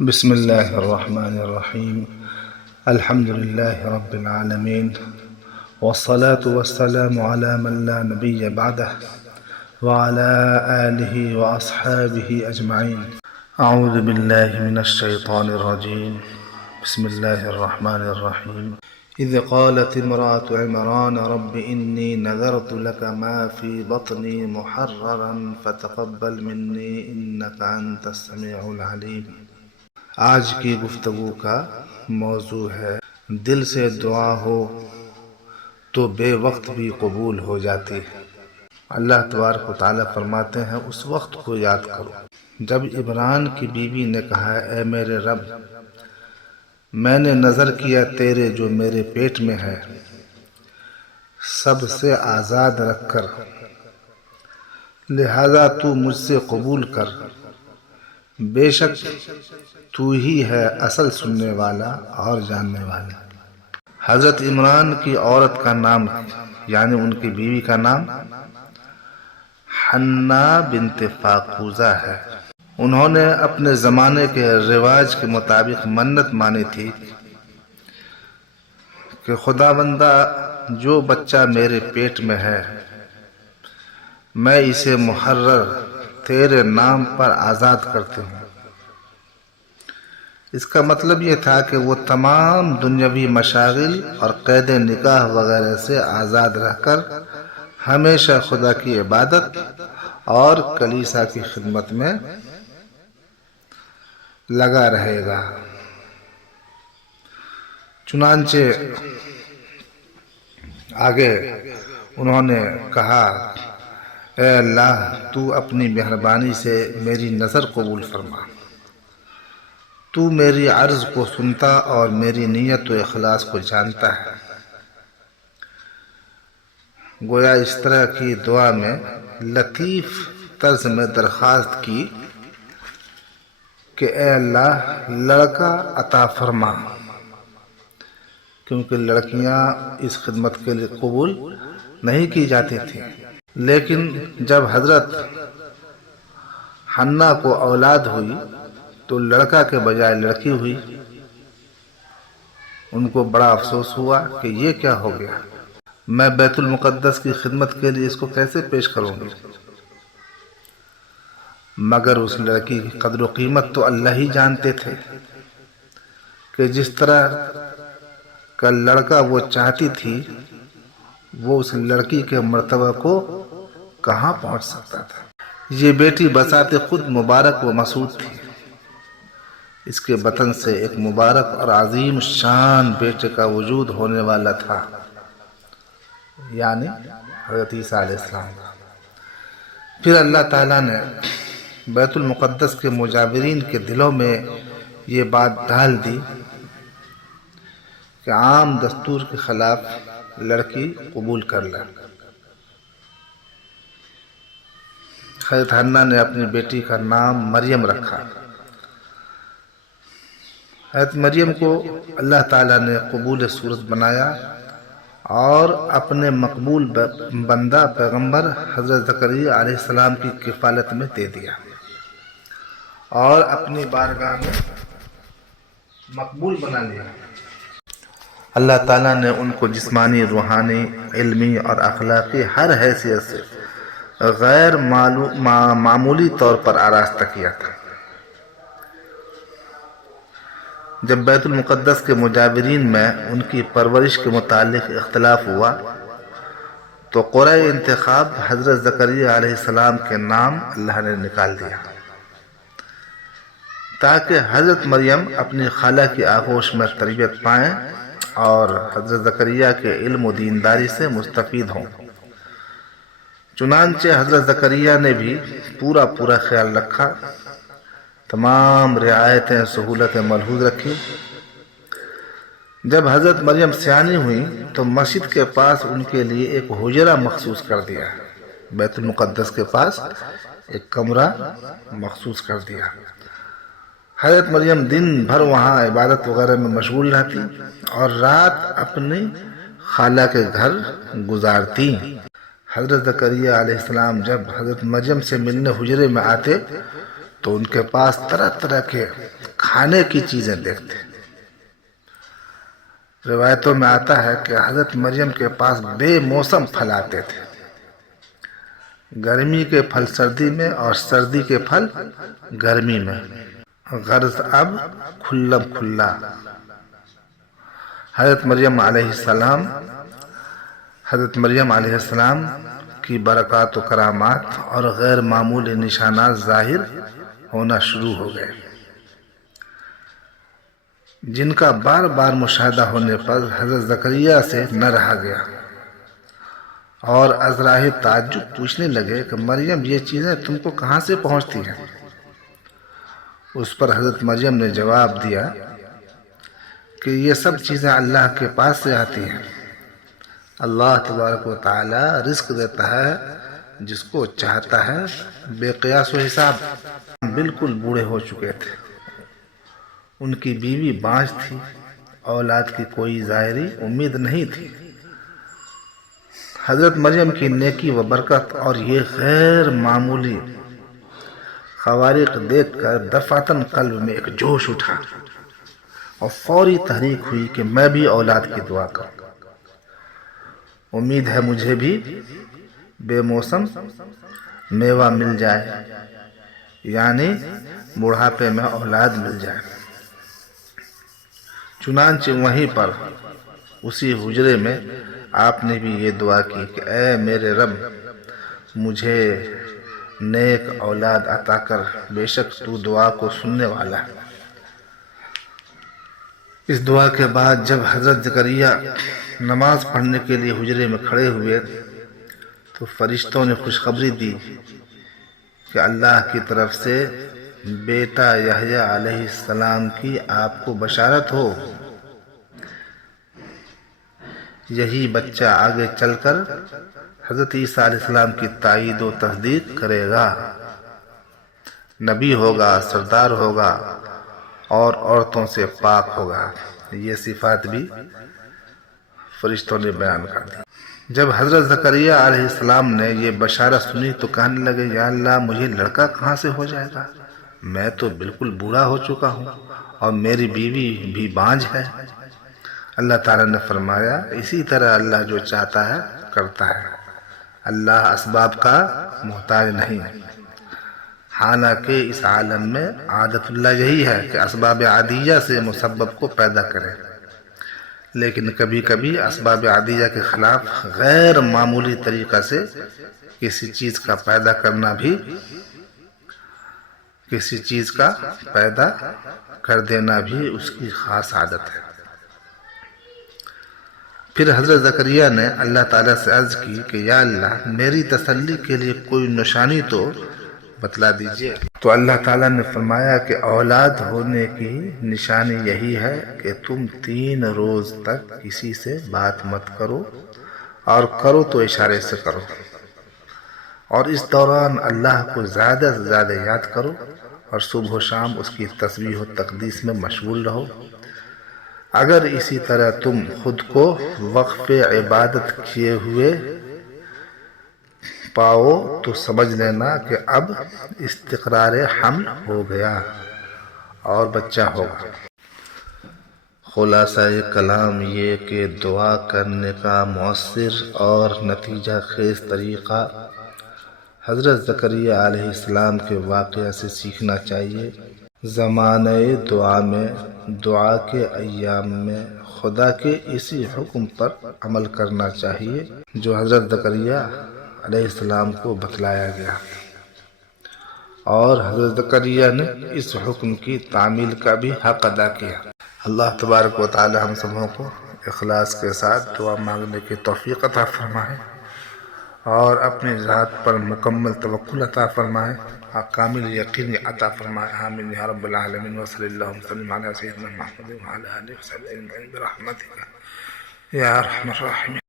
بسم الله الرحمن الرحيم. الحمد لله رب العالمين، والصلاة والسلام على من لا نبي بعده وعلى آله وأصحابه أجمعين. أعوذ بالله من الشيطان الرجيم. بسم الله الرحمن الرحيم. إذ قالت امرأة عمران رب إني نذرت لك ما في بطني محررا فتقبل مني إنك أنت السميع العليم. آج کی گفتگو کا موضوع ہے دل سے دعا ہو تو بے وقت بھی قبول ہو جاتی ہے۔ اللہ تبارک و تعالیٰ فرماتے ہیں اس وقت کو یاد کرو جب عمران کی بیوی نے کہا اے میرے رب، میں نے نظر کیا تیرے جو میرے پیٹ میں ہے سب سے آزاد رکھ کر، لہذا تو مجھ سے قبول کر، بے شک تو ہی ہے اصل سننے والا اور جاننے والا۔ حضرت عمران کی عورت کا نام یعنی ان کی بیوی کا نام حنا بنت فاقوزہ ہے۔ انہوں نے اپنے زمانے کے رواج کے مطابق منت مانی تھی کہ خدا بندہ جو بچہ میرے پیٹ میں ہے میں اسے محرر تیرے نام پر آزاد کرتے ہوں۔ اس کا مطلب یہ تھا کہ وہ تمام دنیاوی مشاغل اور قید نکاح وغیرہ سے آزاد رہ کر ہمیشہ خدا کی عبادت اور کلیسا کی خدمت میں لگا رہے گا۔ چنانچہ آگے انہوں نے کہا اے اللہ تو اپنی مہربانی سے میری نظر قبول فرما، تو میری عرض کو سنتا اور میری نیت و اخلاص کو جانتا ہے۔ گویا اس طرح کی دعا میں لطیف طرز میں درخواست کی کہ اے اللہ لڑکا عطا فرما، کیونکہ لڑکیاں اس خدمت کے لیے قبول نہیں کی جاتی تھیں۔ لیکن جب حضرت حنا کو اولاد ہوئی تو لڑکا کے بجائے لڑکی ہوئی۔ ان کو بڑا افسوس ہوا کہ یہ کیا ہو گیا، میں بیت المقدس کی خدمت کے لیے اس کو کیسے پیش کروں گی؟ مگر اس لڑکی کی قدر و قیمت تو اللہ ہی جانتے تھے کہ جس طرح کا لڑکا وہ چاہتی تھی وہ اس لڑکی کے مرتبہ کو کہاں پہنچ سکتا تھا۔ یہ بیٹی بذات خود مبارک و مسعود تھی۔ اس کے بطن سے ایک مبارک اور عظیم شان بیٹے کا وجود ہونے والا تھا، یعنی حضرت عیسیٰ علیہ السلام۔ پھر اللہ تعالیٰ نے بیت المقدس کے مجاورین کے دلوں میں یہ بات ڈال دی کہ عام دستور کے خلاف لڑکی قبول کر لے۔ حضرت حنا نے اپنی بیٹی کا نام مریم رکھا۔ حضرت مریم کو اللہ تعالیٰ نے قبول صورت بنایا اور اپنے مقبول بندہ پیغمبر حضرت زکریا علیہ السلام کی کفالت میں دے دیا اور اپنی بارگاہ میں مقبول بنا لیا۔ اللہ تعالیٰ نے ان کو جسمانی، روحانی، علمی اور اخلاقی ہر حیثیت سے غیر معمولی طور پر آراستہ کیا تھا۔ جب بیت المقدس کے مجاورین میں ان کی پرورش کے متعلق اختلاف ہوا تو قرعہ انتخاب حضرت زکریا علیہ السلام کے نام اللہ نے نکال دیا تاکہ حضرت مریم اپنی خالہ کی آغوش میں تربیت پائیں اور حضرت زکریا کے علم و دینداری سے مستفید ہوں۔ چنانچہ حضرت زکریا نے بھی پورا خیال رکھا، تمام رعایتیں سہولتیں ملحوظ رکھی۔ جب حضرت مریم سیانی ہوئی تو مسجد کے پاس ان کے لیے ایک حجرہ مخصوص کر دیا، بیت المقدس کے پاس ایک کمرہ مخصوص کر دیا۔ حضرت مریم دن بھر وہاں عبادت وغیرہ میں مشغول رہتی اور رات اپنی خالہ کے گھر گزارتی۔ حضرت زکریا علیہ السلام جب حضرت مریم سے ملنے حجرے میں آتے تو ان کے پاس طرح طرح کے کھانے کی چیزیں دیکھتے. روایتوں میں آتا ہے کہ حضرت مریم کے پاس بے موسم پھل آتے تھے. گرمی کے پھل سردی میں اور سردی کے پھل گرمی میں. غرض اب کھلم کھلا. حضرت مریم علیہ السلام کی برکات و کرامات اور غیر معمولی نشانات ظاہر ہونا شروع ہو گئے، جن کا بار بار مشاہدہ ہونے پر حضرت زکریا سے نہ رہا گیا اور ازراہ تعجب پوچھنے لگے کہ مریم یہ چیزیں تم کو کہاں سے پہنچتی ہیں؟ اس پر حضرت مریم نے جواب دیا کہ یہ سب چیزیں اللہ کے پاس سے آتی ہیں. اللہ تبارک و تعالی رزق دیتا ہے جس کو چاہتا ہے بے قیاس و حساب. بالکل بوڑھے ہو چکے تھے، ان کی بیوی بانجھ تھی، اولاد کی کوئی ظاہری امید نہیں تھی. حضرت مریم کی نیکی و برکت اور یہ غیر معمولی خوارق دیکھ کر دفعتاً قلب میں ایک جوش اٹھا اور فوری تحریک ہوئی کہ میں بھی اولاد کی دعا کروں. امید ہے مجھے بھی بے موسم میوہ مل جائے، یعنی بڑھاپے میں اولاد مل جائے. چنانچہ وہیں پر اسی حجرے میں آپ نے بھی یہ دعا کی کہ اے میرے رب، مجھے نیک اولاد عطا کر، بے شک تو دعا کو سننے والا ہے. اس دعا کے بعد جب حضرت زکریا نماز پڑھنے کے لیے حجرے میں کھڑے ہوئے تو فرشتوں نے خوشخبری دی کہ اللہ کی طرف سے بیٹا یحییٰ علیہ السلام کی آپ کو بشارت ہو. یہی بچہ آگے چل کر حضرت عیسیٰ علیہ السلام کی تائید و تصدیق کرے گا، نبی ہوگا، سردار ہوگا اور عورتوں سے پاک ہوگا. یہ صفات بھی فرشتوں نے بیان کر دی. جب حضرت زکریا علیہ السلام نے یہ بشارت سنی تو کہنے لگے یا اللہ، مجھے لڑکا کہاں سے ہو جائے گا؟ میں تو بالکل بوڑھا ہو چکا ہوں اور میری بیوی بھی بانجھ ہے. اللہ تعالیٰ نے فرمایا اسی طرح اللہ جو چاہتا ہے کرتا ہے، اللہ اسباب کا محتاج نہیں. حالانکہ اس عالم میں عادت اللہ یہی ہے کہ اسباب عادیہ سے مسبب کو پیدا کرے، لیکن کبھی کبھی اسباب عادیہ کے خلاف غیر معمولی طریقہ سے کسی چیز کا پیدا کرنا بھی، کسی چیز کا پیدا کر دینا بھی اس کی خاص عادت ہے. پھر حضرت زکریا نے اللہ تعالیٰ سے عرض کی کہ یا اللہ، میری تسلی کے لیے کوئی نشانی تو بتلا دیجیے. تو اللہ تعالیٰ نے فرمایا کہ اولاد ہونے کی نشانی یہی ہے کہ تم 3 روز تک کسی سے بات مت کرو، اور کرو تو اشارے سے کرو، اور اس دوران اللہ کو زیادہ سے زیادہ یاد کرو اور صبح و شام اس کی تسبیح و تقدیس میں مشغول رہو. اگر اسی طرح تم خود کو وقف عبادت کیے ہوئے پاؤ تو سمجھ لینا کہ اب استقرار حمل ہو گیا اور بچہ ہوگا. خلاصہ کلام یہ کہ دعا کرنے کا مؤثر اور نتیجہ خیز طریقہ حضرت زکریا علیہ السلام کے واقعہ سے سیکھنا چاہیے. زمانہ دعا میں، دعا کے ایام میں خدا کے اسی حکم پر عمل کرنا چاہیے جو حضرت زکریا علیہ السلام کو بتلایا گیا، اور حضرت زکریا نے اس حکم کی تعمیل کا بھی حق ادا کیا. اللہ تبارک و تعالی ہم سبوں کو اخلاص کے ساتھ دعا مانگنے کی توفیق عطا فرمائے اور اپنی ذات پر مکمل توکل عطا فرمائے اور کامل یقین عطا فرمائے. آمین یا رب العالمین. وصلی اللہ وسلم علی سیدنا محمد وعلی آلہ وصحبہ اجمعین برحمتک یا ارحم الراحمین.